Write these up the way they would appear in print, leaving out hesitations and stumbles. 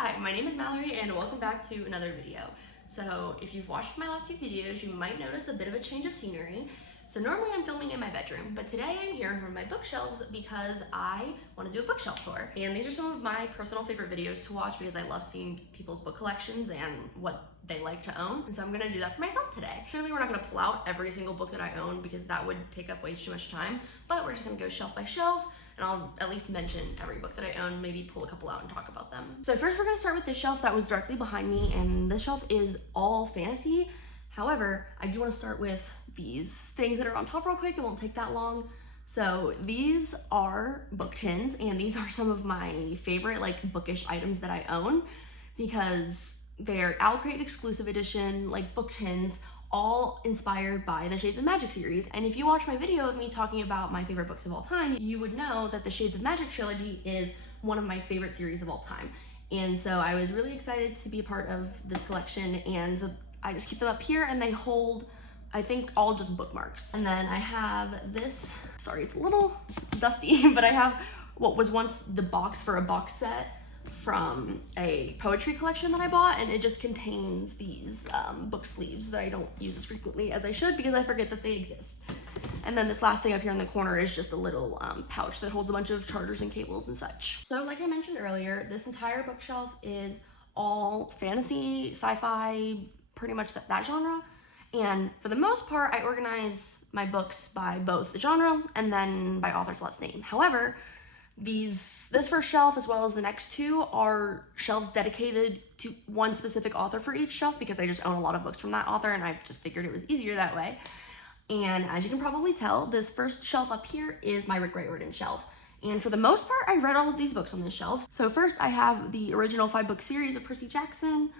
Hi, my name is Mallory and welcome back to another video. So if you've watched my last few videos, you might notice a bit of a change of scenery. So normally I'm filming in my bedroom, but today I'm here in front of my bookshelves because I want to do a bookshelf tour. And these are some of my personal favorite videos to watch because I love seeing people's book collections and what they like to own. And so I'm gonna do that for myself today. Clearly we're not gonna pull out every single book that I own because that would take up way too much time, but we're just gonna go shelf by shelf and I'll at least mention every book that I own, maybe pull a couple out and talk about them. So first we're gonna start with this shelf that was directly behind me, and this shelf is all fantasy. However, I do wanna start with these things that are on top real quick. It won't take that long. So these are book tins, and these are some of my favorite like bookish items that I own because they're Alcrate exclusive edition like book tins, all inspired by the Shades of Magic series. And if you watch my video of me talking about my favorite books of all time, you would know that the Shades of Magic trilogy is one of my favorite series of all time. And so I was really excited to be a part of this collection, and so I just keep them up here, and they hold, I think, all just bookmarks. And then I have this, sorry, it's a little dusty, but I have what was once the box for a box set from a poetry collection that I bought, and it just contains these book sleeves that I don't use as frequently as I should because I forget that they exist. And then this last thing up here in the corner is just a little pouch that holds a bunch of chargers and cables and such. So like I mentioned earlier, this entire bookshelf is all fantasy, sci-fi, pretty much that genre. And for the most part, I organize my books by both the genre and then by author's last name. However, this first shelf as well as the next two are shelves dedicated to one specific author for each shelf because I just own a lot of books from that author and I just figured it was easier that way. And as you can probably tell, this first shelf up here is my Rick Riordan shelf. And for the most part, I read all of these books on this shelf. So first I have the original 5-book series of Percy Jackson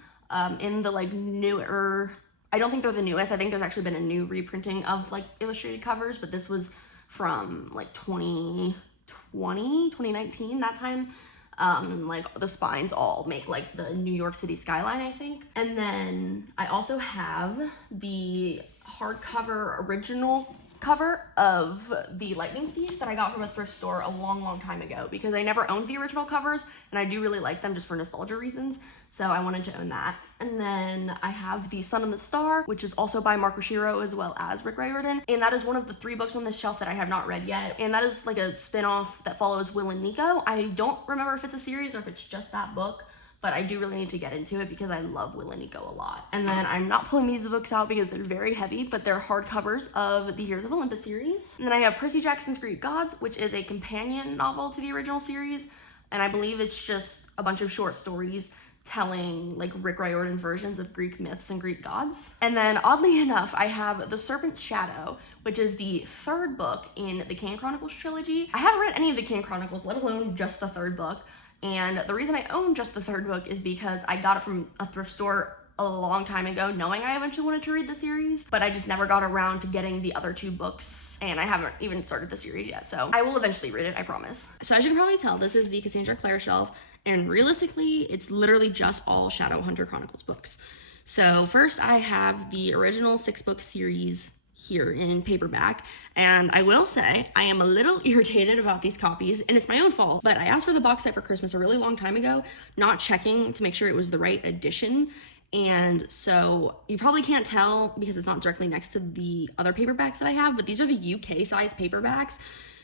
in the like newer, I don't think they're the newest. I think there's actually been a new reprinting of like illustrated covers, but this was from like 2019, that time. Like the spines all make like the New York City skyline, I think. And then I also have the hardcover original cover of the Lightning Thief that I got from a thrift store a long time ago because I never owned the original covers and I do really like them just for nostalgia reasons, so I wanted to own that. And then I have the Sun and the Star, which is also by Mark Rushiro as well as Rick Riordan, and that is one of the 3 books on this shelf that I have not read yet, and that is like a spin-off that follows Will and Nico. I don't remember if it's a series or if it's just that book, but I do really need to get into it because I love Will and Nico a lot. And then I'm not pulling these books out because they're very heavy, but they're hardcovers of the Heroes of Olympus series. And then I have Percy Jackson's Greek Gods, which is a companion novel to the original series, and I believe it's just a bunch of short stories telling like Rick Riordan's versions of Greek myths and Greek gods. And then oddly enough, I have The Serpent's Shadow, which is the 3rd book in the Kane Chronicles trilogy. I haven't read any of the Kane Chronicles, let alone just the 3rd book. And the reason I own just the 3rd book is because I got it from a thrift store a long time ago, knowing I eventually wanted to read the series, but I just never got around to getting the other 2 books, and I haven't even started the series yet, so I will eventually read it, I promise. So as you can probably tell, this is the Cassandra Clare shelf, and realistically, it's literally just all Shadowhunter Chronicles books. So first I have the original 6-book series here in paperback, and I will say I am a little irritated about these copies, and it's my own fault, but I asked for the box set for Christmas a really long time ago, not checking to make sure it was the right edition. And so you probably can't tell because it's not directly next to the other paperbacks that I have, but these are the UK size paperbacks.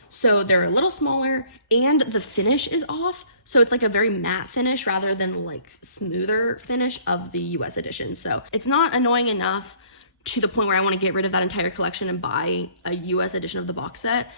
So they're a little smaller and the finish is off. So it's like a very matte finish rather than like smoother finish of the US edition. So it's not annoying enough to the point where I want to get rid of that entire collection and buy a US edition of the box set,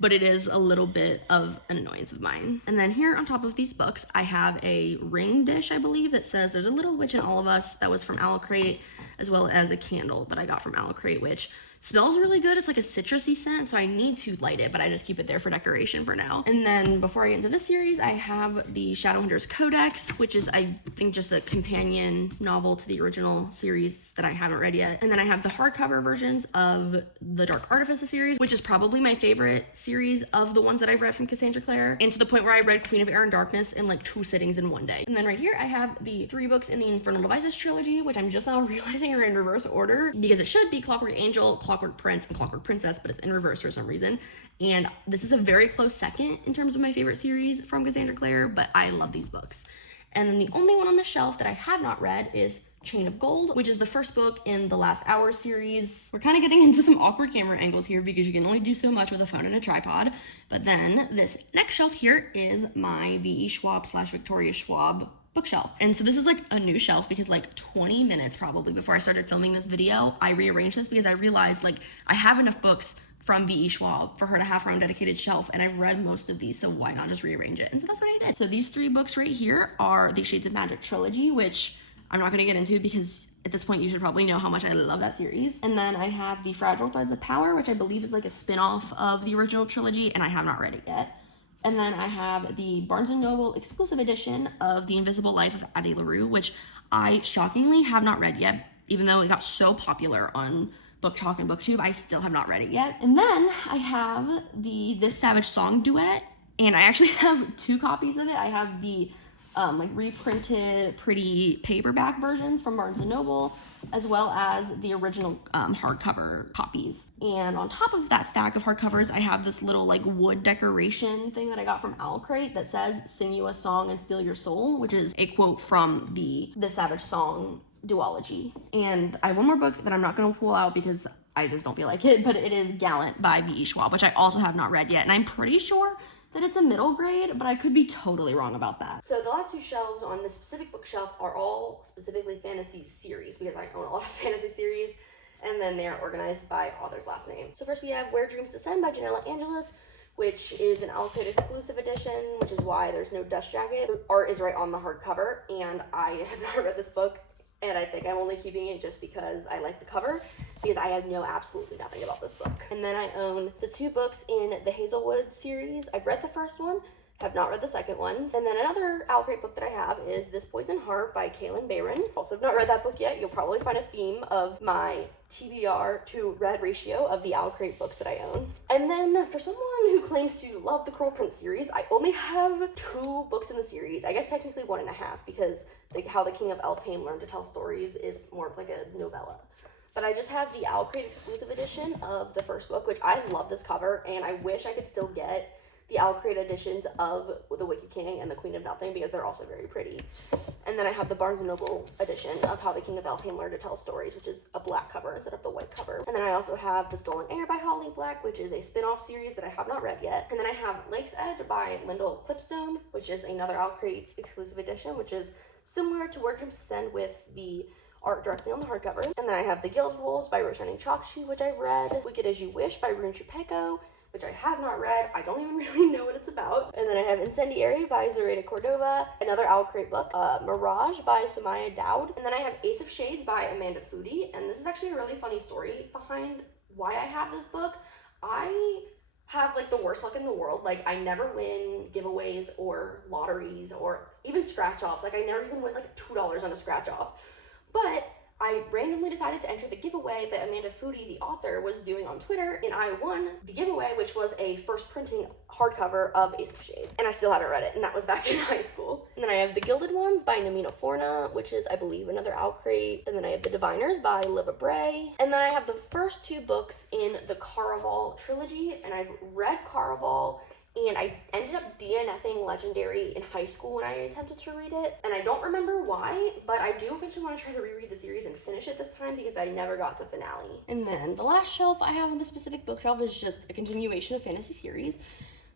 but it is a little bit of an annoyance of mine. And then here on top of these books, I have a ring dish, I believe, that says There's a Little Witch in All of Us, that was from Alcrate, as well as a candle that I got from Alcrate, which smells really good. It's like a citrusy scent, so I need to light it, but I just keep it there for decoration for now. And then before I get into this series, I have the Shadowhunters Codex, which is, I think, just a companion novel to the original series that I haven't read yet. And then I have the hardcover versions of the Dark Artifices series, which is probably my favorite series of the ones that I've read from Cassandra Clare, and to the point where I read Queen of Air and Darkness in like 2 sittings in one day. And then right here, I have the 3 books in the Infernal Devices trilogy, which I'm just now realizing are in reverse order because it should be Clockwork Angel, Clockwork Prince, and Clockwork Princess, but it's in reverse for some reason. And this is a very close second in terms of my favorite series from Cassandra Clare, but I love these books. And then the only one on the shelf that I have not read is Chain of Gold, which is the first book in the Last Hour series. We're kind of getting into some awkward camera angles here because you can only do so much with a phone and a tripod. But then this next shelf here is my V.E. Schwab / Victoria Schwab bookshelf. And so this is like a new shelf because like 20 minutes probably before I started filming this video, I rearranged this because I realized like I have enough books from V.E. Schwab for her to have her own dedicated shelf, and I've read most of these, so why not just rearrange it? And so that's what I did. So these 3 books right here are the Shades of Magic trilogy, which I'm not going to get into because at this point you should probably know how much I love that series. And then I have the Fragile Threads of Power, which I believe is like a spin-off of the original trilogy, and I have not read it yet. And then I have the Barnes & Noble exclusive edition of The Invisible Life of Addie LaRue, which I shockingly have not read yet, even though it got so popular on Book Talk and BookTube. I still have not read it yet. And then I have the This Savage Song duet, and I actually have 2 copies of it. I have the like reprinted pretty paperback versions from Barnes & Noble, as well as the original hardcover copies. And on top of that stack of hardcovers, I have this little like wood decoration thing that I got from Owl Crate that says "Sing you a song and steal your soul," which is a quote from the Savage Song duology. And I have one more book that I'm not going to pull out because I just don't feel like it, but it is Gallant by V.E. Schwab, which I also have not read yet. And I'm pretty sure that it's a middle grade, but I could be totally wrong about that. So the last 2 shelves on this specific bookshelf are all specifically fantasy series because I own a lot of fantasy series, and then they are organized by author's last name. So first we have Where Dreams Descend by Janella Angelis, which is an Owl Crate exclusive edition, which is why there's no dust jacket. The art is right on the hardcover, and I have not read this book, and I think I'm only keeping it just because I like the cover, because I have absolutely nothing about this book. And then I own the 2 books in the Hazelwood series. I've read the first one, have not read the second one. And then another Owl Crate book that I have is This Poison Heart by Kaylin Barron. Also have not read that book yet. You'll probably find a theme of my TBR to read ratio of the Owl Crate books that I own. And then for someone who claims to love the Cruel Prince series, I only have 2 books in the series. I guess technically 1.5 because How the King of Elfhame Learned to Tell Stories is more of like a novella. But I just have the Owl Crate exclusive edition of the first book, which I love this cover, and I wish I could still get the Owl Crate editions of The Wicked King and The Queen of Nothing because they're also very pretty. And then I have the Barnes & Noble edition of How the King of Elfhame Learned to Tell Stories, which is a black cover instead of the white cover. And then I also have The Stolen Heir by Holly Black, which is a spin-off series that I have not read yet. And then I have Lake's Edge by Lyndall Clipstone, which is another Owl Crate exclusive edition, which is similar to Where Dreams Descend with the art directly on the hardcover. And then I have The Guild Wolves by Roshanning Chokshi, which I've read. Wicked As You Wish by Rune Chupeco, which I have not read. I don't even really know what it's about. And then I have Incendiary by Zoraida Cordova, another Owl Crate book, Mirage by Sumaya Dowd. And then I have Ace of Shades by Amanda Foody. And this is actually a really funny story behind why I have this book. I have like the worst luck in the world. Like I never win giveaways or lotteries or even scratch offs. Like I never even win like $2 on a scratch off. But I randomly decided to enter the giveaway that Amanda Foody, the author, was doing on Twitter, and I won the giveaway, which was a first printing hardcover of Ace of Shades. And I still haven't read it, and that was back in high school. And then I have The Gilded Ones by Namina Forna, which is, I believe, another Owl Crate. And then I have The Diviners by Libba Bray. And then I have the first 2 books in the Caraval trilogy, and I've read Caraval, and I ended up DNFing Legendary in high school when I attempted to read it. And I don't remember why, but I do eventually want to try to reread the series and finish it this time because I never got the finale. And then the last shelf I have on this specific bookshelf is just a continuation of fantasy series.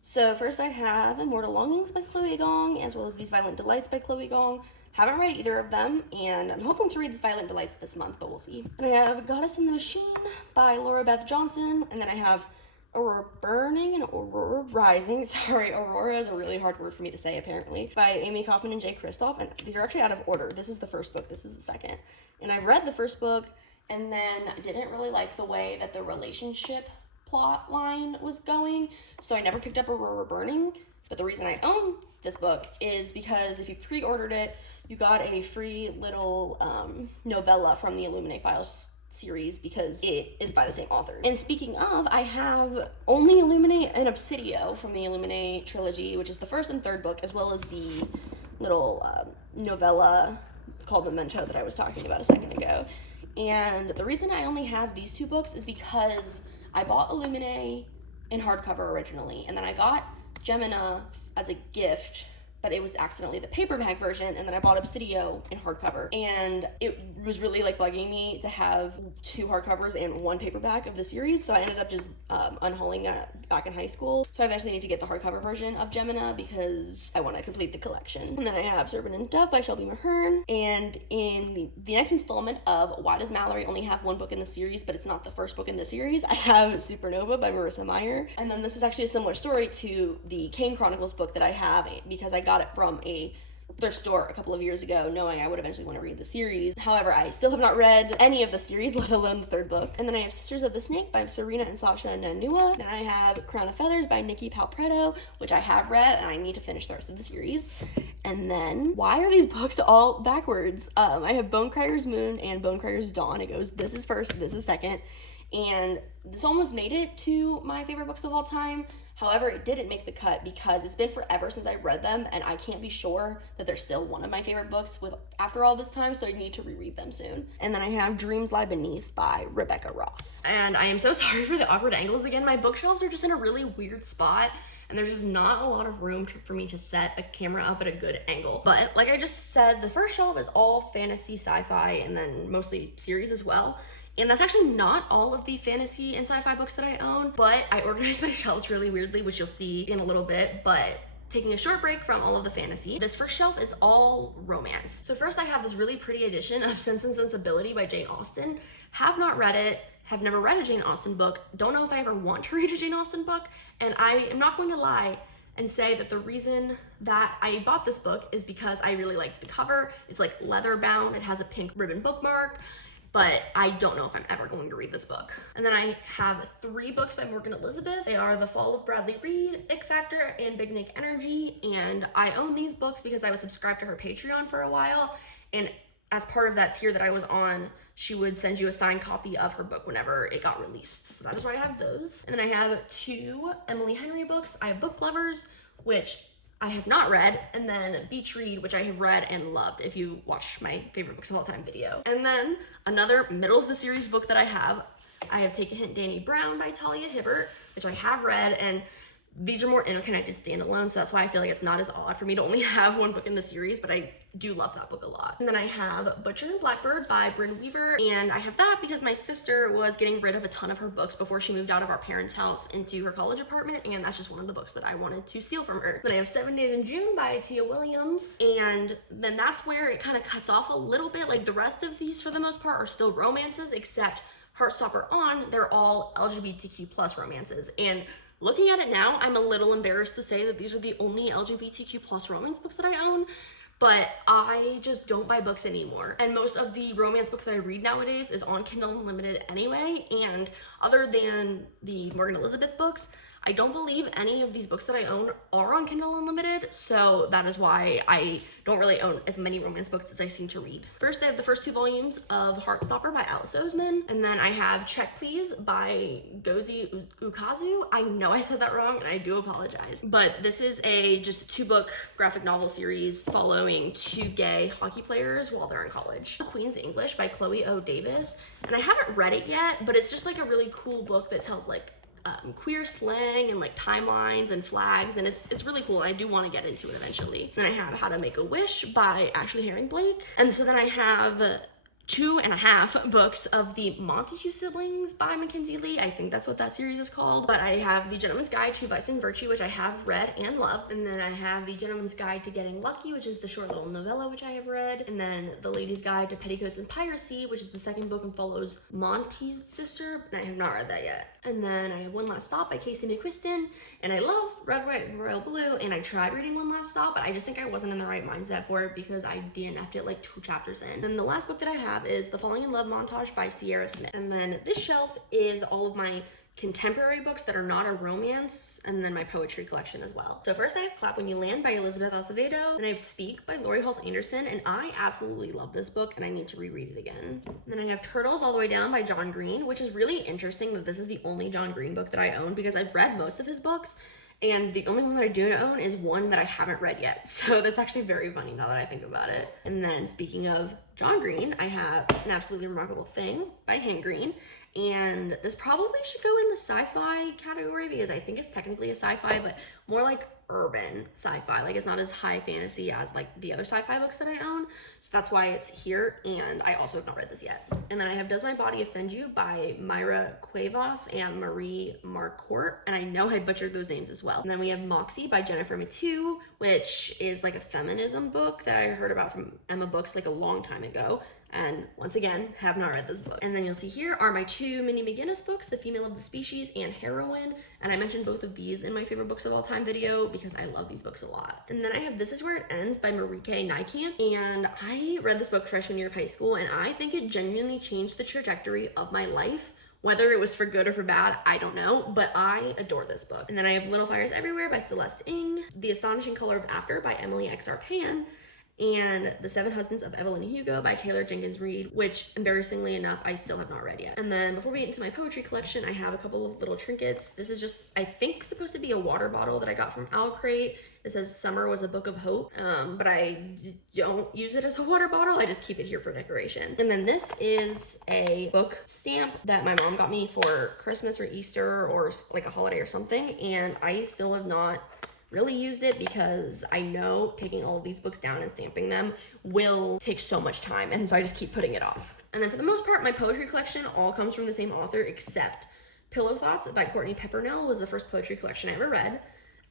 So first I have Immortal Longings by Chloe Gong, as well as These Violent Delights by Chloe Gong. Haven't read either of them, and I'm hoping to read These Violent Delights this month, but we'll see. And I have Goddess in the Machine by Laura Beth Johnson, and then I have Aurora Burning and Aurora Rising. Sorry, Aurora is a really hard word for me to say, apparently, by Amy Kaufman and Jay Kristoff. And these are actually out of order. This is the first book. This is the second. And I read the first book and then didn't really like the way that the relationship plot line was going. So I never picked up Aurora Burning. But the reason I own this book is because if you pre-ordered it, you got a free little novella from the Illuminate Files series because it is by the same author. And speaking of, I have only Illuminate and Obsidio from the Illuminate trilogy, which is the first and third book, as well as the little novella called Memento that I was talking about a second ago. And the reason I only have these 2 books is because I bought Illuminate in hardcover originally, and then I got Gemina as a gift but it was accidentally the paperback version, and then I bought Obsidio in hardcover, and it was really like bugging me to have 2 hardcovers and 1 paperback of the series, so I ended up just unhauling that back in high school. So I eventually need to get the hardcover version of Gemina because I want to complete the collection. And then I have Serpent and Dove by Shelby Mahern, and in the next installment of Why Does Mallory Only Have One Book in the Series, but it's not the first book in the series, I have Supernova by Marissa Meyer. And then this is actually a similar story to the Kane Chronicles book that I have, because I got it from a thrift store a couple of years ago, knowing I would eventually want to read the series. However, I still have not read any of the series, let alone the 3rd book. And then I have Sisters of the Snake by Serena and Sasha Nanua. Then I have Crown of Feathers by Nikki Palpretto, which I have read, and I need to finish the rest of the series. And then, why are these books all backwards? I have Bonecryer's Moon and Bonecryer's Dawn. It goes, this is first, this is second. And this almost made it to my favorite books of all time. However, it didn't make the cut because it's been forever since I read them, and I can't be sure that they're still one of my favorite books after all this time, so I need to reread them soon. And then I have Dreams Lie Beneath by Rebecca Ross. And I am so sorry for the awkward angles again. My bookshelves are just in a really weird spot, and there's just not a lot of room for me to set a camera up at a good angle. But like I just said, the first shelf is all fantasy, sci-fi, and then mostly series as well. And that's actually not all of the fantasy and sci-fi books that I own, but I organized my shelves really weirdly, which you'll see in a little bit. But taking a short break from all of the fantasy, this first shelf is all romance. So first I have this really pretty edition of Sense and Sensibility by Jane Austen. Have not read it, have never read a Jane Austen book, don't know if I ever want to read a Jane Austen book, and I am not going to lie and say that the reason that I bought this book is because I really liked the cover. It's like leather bound, it has a pink ribbon bookmark, but I don't know if I'm ever going to read this book. And then I have 3 books by Morgan Elizabeth. They are The Fall of Bradley Reed, Ick Factor, and Big Nick Energy. And I own these books because I was subscribed to her Patreon for a while. And as part of that tier that I was on, she would send you a signed copy of her book whenever it got released. So that is why I have those. And then I have 2 Emily Henry books. I have Book Lovers, which I have not read, and then Beach Read, which I have read and loved if you watch my favorite books of all time video. And then another middle of the series book that I have Take a Hint, Danny Brown by Talia Hibbert, which I have read, and these are more interconnected standalone, so that's why I feel like it's not as odd for me to only have 1 book in the series, but I do love that book a lot. And then I have Butcher and Blackbird by Bryn Weaver, and I have that because my sister was getting rid of a ton of her books before she moved out of our parents' house into her college apartment, and that's just one of the books that I wanted to steal from her. Then I have 7 Days in June by Tia Williams, and then that's where it kind of cuts off a little bit. Like the rest of these, for the most part, are still romances, except Heartstopper On, they're all LGBTQ plus romances. And looking at it now, I'm a little embarrassed to say that these are the only LGBTQ plus romance books that I own, but I just don't buy books anymore. And most of the romance books that I read nowadays is on Kindle Unlimited anyway, and other than the Morgan Elizabeth books, I don't believe any of these books that I own are on Kindle Unlimited, so that is why I don't really own as many romance books as I seem to read. First, I have the first 2 volumes of Heartstopper by Alice Oseman, and then I have Check Please by Gozi Ukazu. I know I said that wrong, and I do apologize. But this is just a 2-book graphic novel series following 2 gay hockey players while they're in college. Queen's English by Chloe O. Davis, and I haven't read it yet, but it's just like a really cool book that tells like queer slang and like timelines and flags, and it's really cool. I do want to get into it eventually. Then I have How to Make a Wish by Ashley Herring Blake, and so then I have 2.5 books of the Montague siblings by Mackenzie Lee. I think that's what that series is called. But I have The Gentleman's Guide to Vice and Virtue, which I have read and loved. And then I have The Gentleman's Guide to Getting Lucky, which is the short little novella, which I have read. And then The Lady's Guide to Petticoats and Piracy, which is the 2nd book and follows Monty's sister, and I have not read that yet. And then I have One Last Stop by Casey McQuiston, and I love Red, White, and Royal Blue, and I tried reading One Last Stop, but I just think I wasn't in the right mindset for it because I DNF'd it like 2 chapters in. And the last book that I have is The Falling in Love Montage by Sierra Smith. And then this shelf is all of my contemporary books that are not a romance, and then my poetry collection as well. So first I have Clap When You Land by Elizabeth Acevedo, and I have Speak by Lori Halls Anderson, and I absolutely love this book and I need to reread it again. And then I have Turtles All the Way Down by John Green, which is really interesting that this is the only John Green book that I own because I've read most of his books, and the only one that I do own is one that I haven't read yet. So that's actually very funny now that I think about it. And then speaking of John Green, I have An Absolutely Remarkable Thing by Hank Green. And this probably should go in the sci-fi category because I think it's technically a sci-fi, but more like urban sci-fi. Like, it's not as high fantasy as like the other sci-fi books that I own. So that's why it's here, and I also have not read this yet. And then I have Does My Body Offend You by Myra Cuevas and Marie Marcourt, and I know I butchered those names as well. And then we have Moxie by Jennifer Mathieu, which is like a feminism book that I heard about from Emma Books like a long time ago. And once again, have not read this book. And then you'll see here are my two Minnie McGinnis books, The Female of the Species and Heroine. And I mentioned both of these in my favorite books of all time video because I love these books a lot. And then I have This Is Where It Ends by Marieke Nijkamp. And I read this book freshman year of high school, and I think it genuinely changed the trajectory of my life. Whether it was for good or for bad, I don't know, but I adore this book. And then I have Little Fires Everywhere by Celeste Ng, The Astonishing Color of After by Emily X.R. Pan, and The Seven Husbands of Evelyn Hugo by Taylor Jenkins Reid, which embarrassingly enough, I still have not read yet. And then before we get into my poetry collection, I have a couple of little trinkets. This is just, I think, supposed to be a water bottle that I got from Owl Crate. It says Summer Was a Book of Hope, but I don't use it as a water bottle. I just keep it here for decoration. And then this is a book stamp that my mom got me for Christmas or Easter or like a holiday or something, and I still have not really used it because I know taking all of these books down and stamping them will take so much time, and so I just keep putting it off. And then for the most part, my poetry collection all comes from the same author, except Pillow Thoughts by Courtney Peppernell was the first poetry collection I ever read.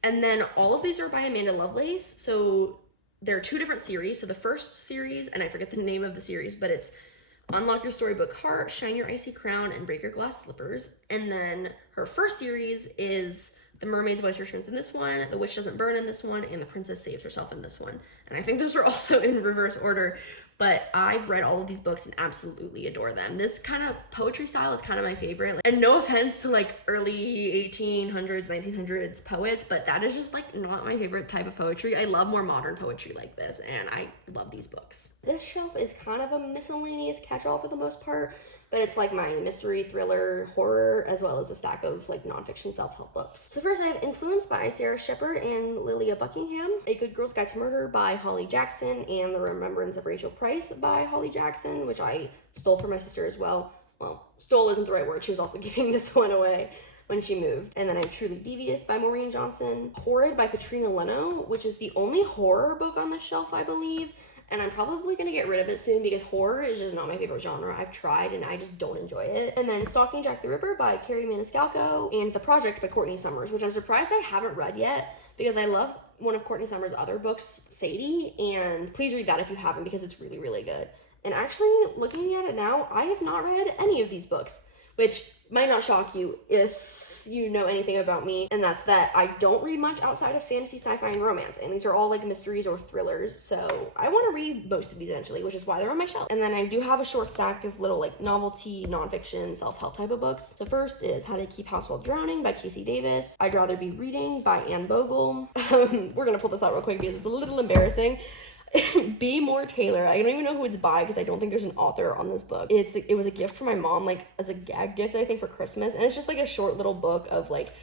And then all of these are by Amanda Lovelace, so there are two different series. So the first series, and I forget the name of the series, but it's Unlock Your Storybook Heart, Shine Your Icy Crown, and Break Your Glass Slippers. And then her first series is The Mermaid's Voice Returns in this one, The Witch Doesn't Burn in this one, and The Princess Saves Herself in this one. And I think those are also in reverse order, but I've read all of these books and absolutely adore them. This kind of poetry style is kind of my favorite. And no offense to like early 1800s, 1900s poets, but that is just like not my favorite type of poetry. I love more modern poetry like this, and I love these books. This shelf is kind of a miscellaneous catch-all for the most part, but it's like my mystery, thriller, horror, as well as a stack of like nonfiction self-help books. So first I have Influence by Sarah Shepard and Lilia Buckingham, A Good Girl's Guide to Murder by Holly Jackson, and The Remembrance of Rachel Price by Holly Jackson, which I stole from my sister as well. Well, stole isn't the right word, she was also giving this one away when she moved. And then I have Truly Devious by Maureen Johnson, Horrid by Katrina Leno, which is the only horror book on this shelf, I believe. And I'm probably gonna get rid of it soon because horror is just not my favorite genre. I've tried and I just don't enjoy it. And then Stalking Jack the Ripper by Carrie Maniscalco, and The Project by Courtney Summers, which I'm surprised I haven't read yet because I love one of Courtney Summers' other books, Sadie, and please read that if you haven't because it's really, really good. And actually, looking at it now, I have not read any of these books, which might not shock you if you know anything about me, and that's that I don't read much outside of fantasy, sci-fi, and romance, and these are all like mysteries or thrillers, so I want to read most of these eventually, which is why they're on my shelf. And then I do have a short stack of little like novelty, nonfiction, self-help type of books. So first is How to Keep House While Drowning by Casey Davis, I'd Rather Be Reading by Anne Bogle. We're gonna pull this out real quick because it's a little embarrassing. Be More Taylor. I don't even know who it's by because I don't think there's an author on this book. It was a gift from my mom, like as a gag gift, I think, for Christmas, and it's just like a short little book of like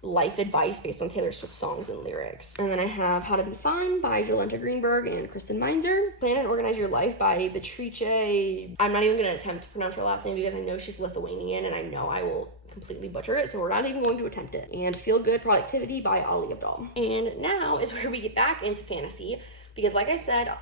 life advice based on Taylor Swift songs and lyrics. And then I have How to Be Fine by Jolenta Greenberg and Kristen Meinzer, Plan and Organize Your Life by Beatrice. I'm not even gonna attempt to pronounce her last name because I know she's Lithuanian and I know I will completely butcher it, so we're not even going to attempt it. And Feel Good Productivity by Ali Abdal. And now is where we get back into fantasy, because like I said,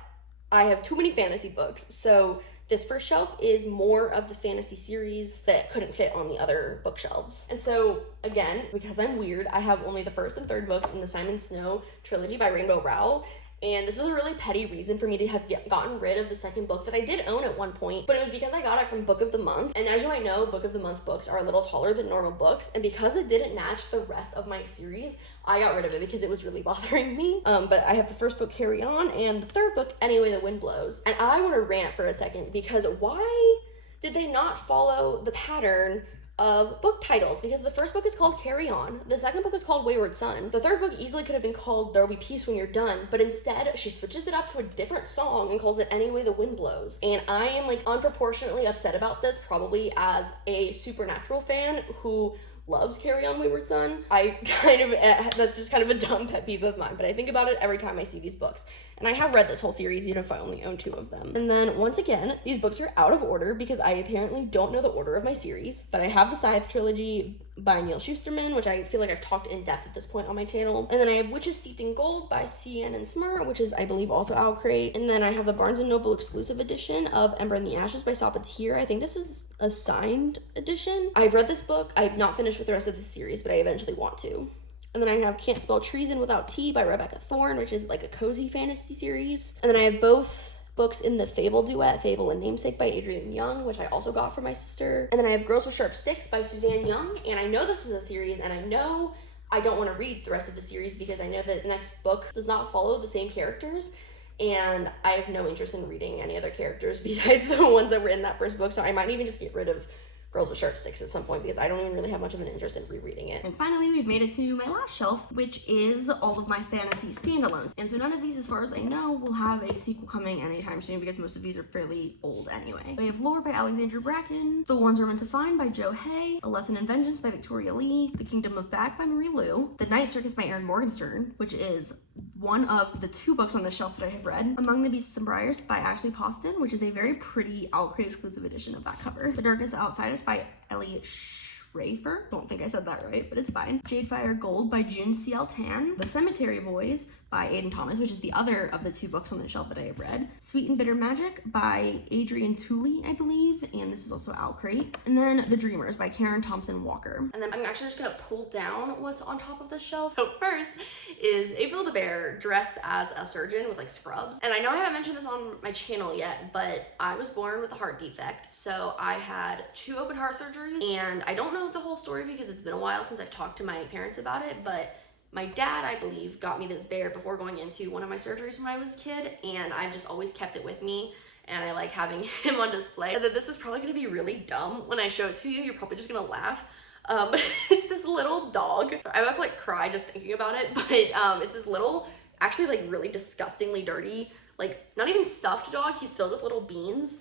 I have too many fantasy books. So this first shelf is more of the fantasy series that couldn't fit on the other bookshelves. And so again, because I'm weird, I have only the first and third books in the Simon Snow trilogy by Rainbow Rowell. And this is a really petty reason for me to have gotten rid of the second book that I did own at one point, but it was because I got it from Book of the Month. And as you might know, Book of the Month books are a little taller than normal books, and because it didn't match the rest of my series, I got rid of it because it was really bothering me. But I have the first book, Carry On, and the third book, Anyway the Wind Blows. And I want to rant for a second because why did they not follow the pattern of book titles? Because the first book is called Carry On, the second book is called Wayward Son, the third book easily could have been called There'll Be Peace When You're Done, but instead she switches it up to a different song and calls it Anyway the Wind Blows. And I am like unproportionately upset about this, probably as a Supernatural fan who loves Carry On Wayward Son. That's just kind of a dumb pet peeve of mine, but I think about it every time I see these books. And I have read this whole series, even if I only own 2 of them. And then once again, these books are out of order because I apparently don't know the order of my series. But I have the Scythe trilogy by Neil Shusterman, which I feel like I've talked in depth at this point on my channel. And then I have Witches Steeped in Gold by C.N. and Smart, which is, I believe, also Owlcrate. And then I have the Barnes & Noble exclusive edition of Ember and the Ashes by Sapateer. I think this is a signed edition. I've read this book. I have not finished with the rest of the series, but I eventually want to. And then I have Can't Spell Treason Without Tea by Rebecca Thorne, which is like a cozy fantasy series. And then I have both books in the Fable duet, Fable and Namesake by Adrienne Young, which I also got from my sister. And then I have Girls with Sharp Sticks by Suzanne Young, and I know this is a series, and I know I don't want to read the rest of the series because I know that the next book does not follow the same characters, and I have no interest in reading any other characters besides the ones that were in that first book, so I might even just get rid of Girls with Sharp Sticks at some point because I don't even really have much of an interest in rereading it. And finally, we've made it to my last shelf, which is all of my fantasy standalones. And so none of these, as far as I know, will have a sequel coming anytime soon because most of these are fairly old anyway. We have Lore by Alexandra Bracken, The Ones We're Meant to Find by Joe Hay, A Lesson in Vengeance by Victoria Lee, The Kingdom of Back by Marie Lu, The Night Circus by Erin Morgenstern, which is one of the 2 books on the shelf that I have read, Among the Beasts and Briars by Ashley Poston, which is a very pretty Owlcrate exclusive edition of that cover, The Darkest Outsiders by Elliot Schrafer. Don't think I said that right, but it's fine. Jadefire Gold by June C.L. Tan. The Cemetery Boys by Aidan Thomas, which is the other of the 2 books on the shelf that I have read. Sweet and Bitter Magic by Adrienne Tooley, I believe, and this is also Owlcrate. And then The Dreamers by Karen Thompson Walker. And then I'm actually just gonna pull down what's on top of this shelf. So first is April the Bear dressed as a surgeon with like scrubs. And I know I haven't mentioned this on my channel yet, but I was born with a heart defect. So I had 2 open heart surgeries, and I don't know the whole story because it's been a while since I've talked to my parents about it, but my dad, I believe, got me this bear before going into one of my surgeries when I was a kid, and I've just always kept it with me, and I like having him on display. And this is probably gonna be really dumb when I show it to you. You're probably just gonna laugh. But it's this little dog. So I'm about to like cry just thinking about it, but it's this little, actually like really disgustingly dirty, like not even stuffed dog. He's filled with little beans.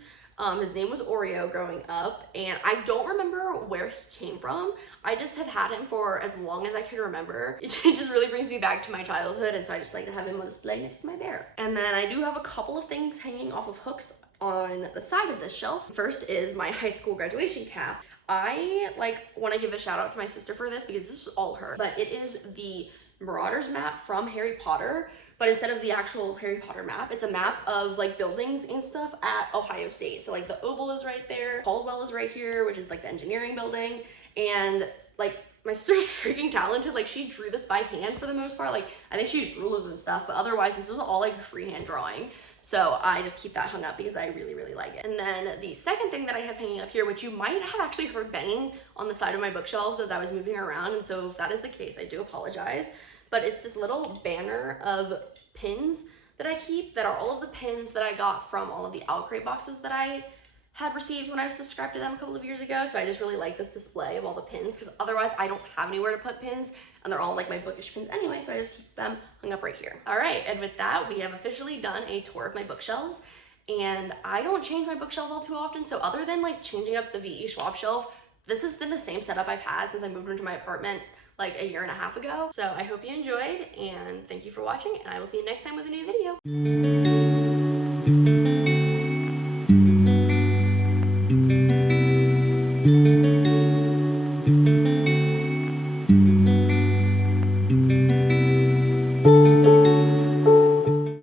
His name was Oreo growing up, and I don't remember where he came from. I just have had him for as long as I can remember. It just really brings me back to my childhood, and so I just like to have him on display next to my bear. And then I do have a couple of things hanging off of hooks on the side of this shelf. First is my high school graduation cap. I like want to give a shout out to my sister for this because this was all her, but it is the Marauders map from Harry Potter, but instead of the actual Harry Potter map, it's a map of like buildings and stuff at Ohio State. So like the Oval is right there, Caldwell is right here, which is like the engineering building, and like my sister's freaking talented. Like she drew this by hand for the most part. Like I think she used rulers and stuff, but otherwise this was all like freehand drawing. So I just keep that hung up because I really, really like it. And then the second thing that I have hanging up here, which you might have actually heard banging on the side of my bookshelves as I was moving around, and so if that is the case, I do apologize. But it's this little banner of pins that I keep that are all of the pins that I got from all of the Owlcrate boxes that I had received when I was subscribed to them a couple of years ago. So I just really like this display of all the pins because otherwise I don't have anywhere to put pins, and they're all like my bookish pins anyway, so I just keep them hung up right here. All right, and with that, we have officially done a tour of my bookshelves, and I don't change my bookshelf all too often, so other than like changing up the V.E. Schwab shelf, this has been the same setup I've had since I moved into my apartment like 1.5 years ago. So I hope you enjoyed, and thank you for watching, and I will see you next time with a new video.